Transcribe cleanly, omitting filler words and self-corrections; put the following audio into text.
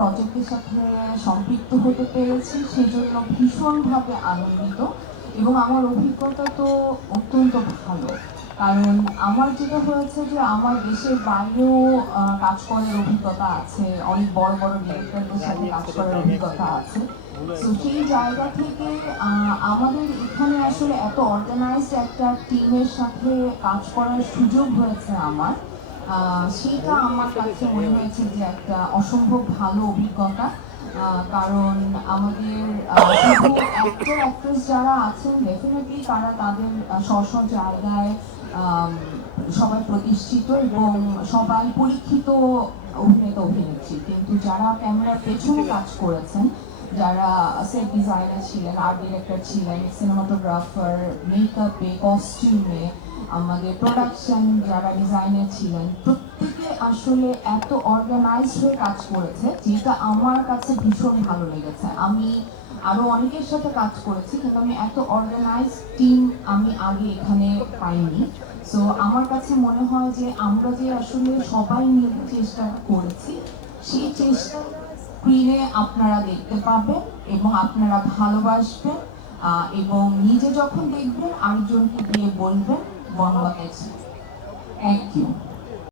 প্রজেক্টের সাথে সম্পৃক্ত হতে পেরেছি, সেজন্য ভীষণভাবে আনন্দিত। এবং আমার অভিজ্ঞতা তো অত্যন্ত ভালো, কারণ আমার যেটা হয়েছে যে আমার দেশের বাইরেও কাজ করার অভিজ্ঞতা আছে, অনেক বড় বড় ডিরেক্টরদের সাথে কাজ করার অভিজ্ঞতা আছে। তো সেই জায়গা থেকে আমাদের এখানে আসলে এত অর্গানাইজড একটা টিমের সাথে কাজ করার সুযোগ হয়েছে আমার, সেটা আমার কাছে মনে হয়েছে যে একটা অসম্ভব ভালো অভিজ্ঞতা। কারণ আমাদের শুধু অ্যাক্টর অ্যাক্ট্রেস যারা আছেন ডেফিনেটলি তারা তাদের স্ব জায়গায় সবাই প্রতিষ্ঠিত এবং সবাই পরীক্ষিত অভিনেতা অভিনেত্রী, কিন্তু যারা ক্যামেরার পেছনে কাজ করেছেন, যারা সেট ডিজাইনার ছিলেন, আর্ট ডিরেক্টর ছিলেন, সিনেমাটোগ্রাফার, মেকআপে, কস্টিউমে, আমাদের প্রোডাকশন যারা ডিজাইনার ছিলেন, প্রত্যেকে আসলে এত অর্গানাইজড হয়ে কাজ করেছে, যেটা আমার কাছে ভীষণ ভালো লেগেছে। আমি আরো অনেকের সাথে কাজ করেছি, কিন্তু আমি এত অর্গানাইজ টিম আমি আগে এখানে পাইনি। সো আমার কাছে মনে হয় যে আমরা যে আসলে সবাই মিলে চেষ্টা করেছি, সেই চেষ্টা স্ক্রিনে আপনারা দেখতে পাবেন এবং আপনারা ভালোবাসবেন, এবং নিজে যখন দেখবেন আরেকজনকে দিয়ে বলবেন বাংলাদেশ। Thank you.